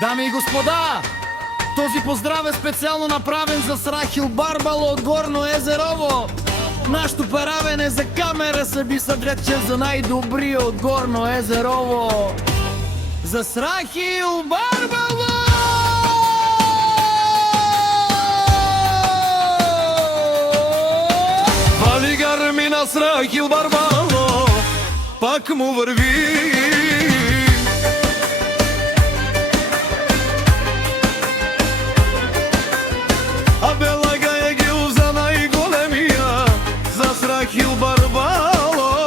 Дами и господа, този поздрав е специално направен за Срахил Барбало от Горно Езерово. Нашето паравене за камера се би съдрече за най-добрия от Горно Езерово. За Срахил Барбало! Вали гарми на Срахил Барбало, пак му върви. Срахил Барбало,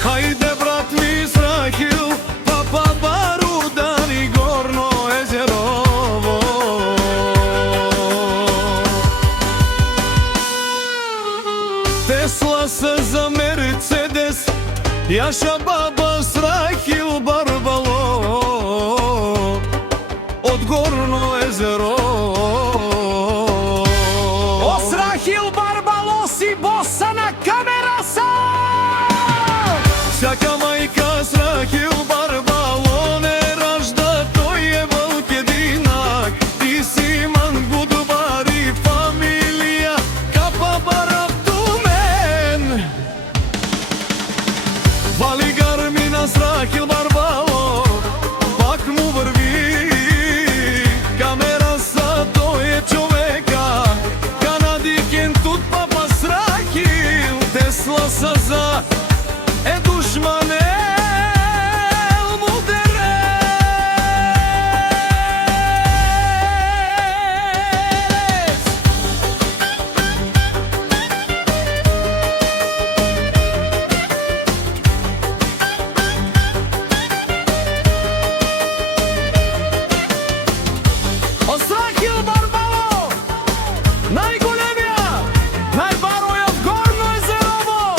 хайде брат ми Срахил, папа Барудан и Горно Езерово. Тесла се за Мерцедес, яша баба Срахил Барбало от Горно Езерово. О, Срахил Барбало си боса на камера са! Всяка майка Срахил Барбало не ражда, той е вълк единак. Ти си мангуд бари фамилия, капа барабтумен. Вали гарми на Срахил Барбало, пак му върви. Саза е душманел мудерец. О, Срахил Барбало, най-големия, най-бароя в Горно Езерово.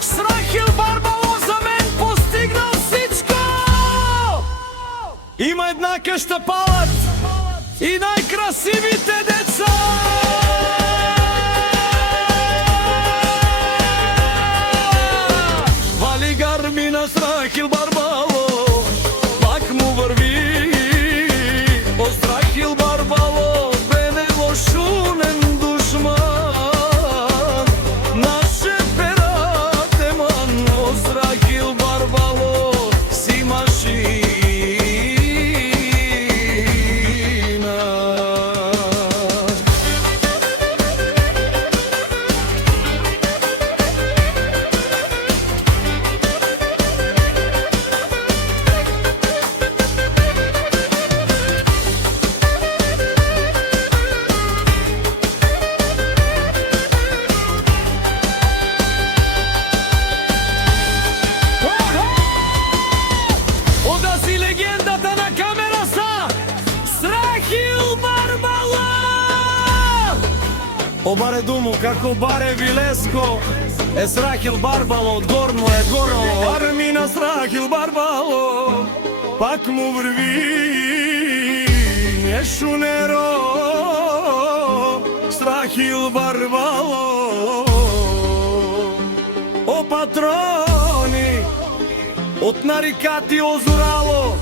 Срахил Барбало за мен постигнал всичко. Има една къща палат и най-красивите деца. Вали гарми на Срахил Барбало, пак му върви. О, Срахил Барбало, бе не лошунен душман. Срахил Барбало си машина. О, баре думо, како баре Вилеско, е Срахил Барбало от Горно Езерово. Арми на Срахил Барбало, пак му върви. Не шунеро, Срахил Барбало. О, патрони, от нарикати озорало,